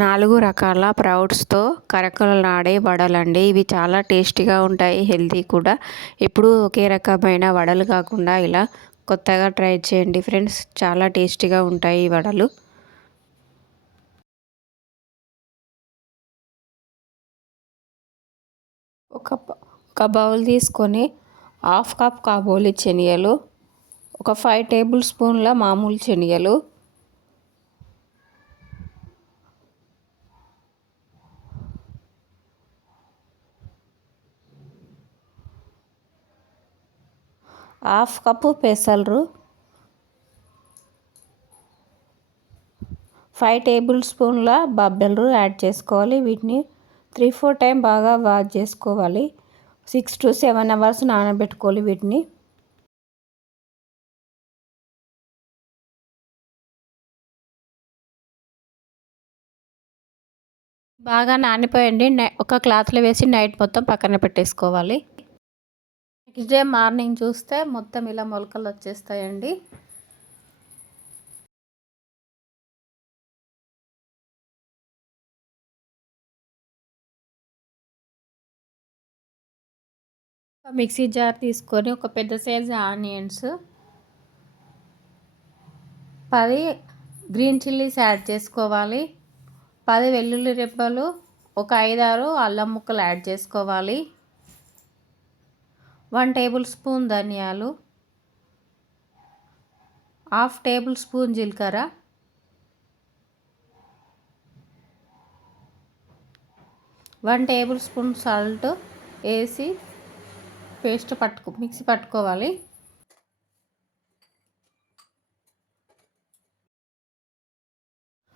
4 రకాల స్ప్రౌట్స్‌తో కరకరలాడే వడలండి. ఇవి చాలా టేస్టీగా ఉంటాయి. హెల్తీ కూడా. ఎప్పుడూ ఒకే రకమైన వడలు కాకుండా ఇలా కొత్తగా ట్రై చేయండి ఫ్రెండ్స్. చాలా టేస్టీగా ఉంటాయి ఈ వడలు. ఒక బౌల్ తీసుకొని హాఫ్ కప్ కాబోలి శనగలు, ఒక 5 టేబుల్ స్పూన్ల మామూలు శనగలు, హాఫ్ కప్పు పెసలు, 5 టేబుల్ స్పూన్ల బబ్బెలు యాడ్ చేసుకోవాలి. వీటిని 3-4 టైం బాగా వాష్ చేసుకోవాలి. 6 to 7 అవర్స్ నానబెట్టుకోవాలి వీటిని. బాగా నానిపోయండి. ఒక క్లాత్లో వేసి నైట్ మొత్తం పక్కన పెట్టేసుకోవాలి. నెక్స్ట్ డే మార్నింగ్ చూస్తే మొత్తం ఇలా మొలకలు వచ్చేస్తాయండి. మిక్సీ జార్ తీసుకొని ఒక పెద్ద size onions, 10 green chillies add చేసుకోవాలి. 10 వెల్లుల్లి రెబ్బలు, ఒక 5-6 అల్లం ముక్కలు యాడ్ చేసుకోవాలి. 1 టేబుల్ స్పూన్ ధనియాలు, హాఫ్ టేబుల్ స్పూన్ జీలకర్ర, 1 టేబుల్ స్పూన్ సాల్ట్ వేసి మిక్సీ పట్టుకోవాలి.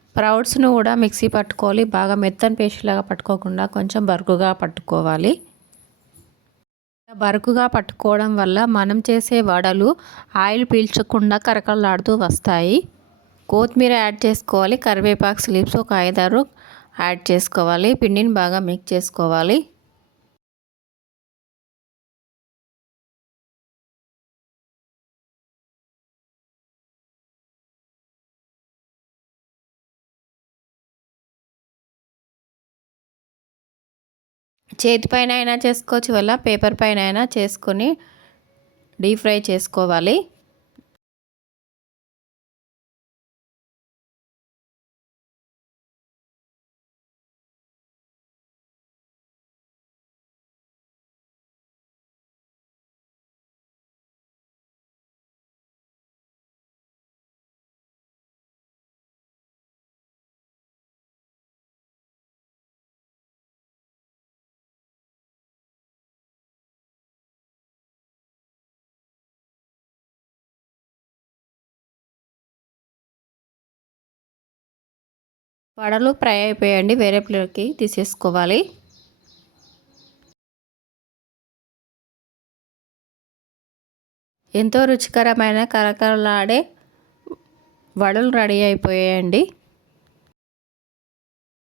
స్ప్రౌట్స్ను కూడా మిక్సీ పట్టుకోవాలి. బాగా మెత్తని పేస్ట్ లాగా పట్టుకోకుండా కొంచెం బరుకుగా పట్టుకోవాలి. బరుకుగా పట్టుకోవడం వల్ల మనం చేసే వడలు ఆయిల్ పీల్చకుండా కరకరలాడుతూ వస్తాయి. కొత్తిమీర యాడ్ చేసుకోవాలి. కరివేపాకు స్లీవ్స్ ఒక 5-6 యాడ్ చేసుకోవాలి. పిండిని బాగా మిక్స్ చేసుకోవాలి. చేతి పైన అయినా చేసుకోవచ్చు, వల్ల పేపర్ పైన అయినా చేసుకొని డీప్ ఫ్రై చేసుకోవాలి. వడలు ఫ్రై అయిపోయండి. వేరే ప్లేట్కి తీసేసుకోవాలి. ఎంతో రుచికరమైన కరకరలాడే వడలు రెడీ అయిపోయాయండి.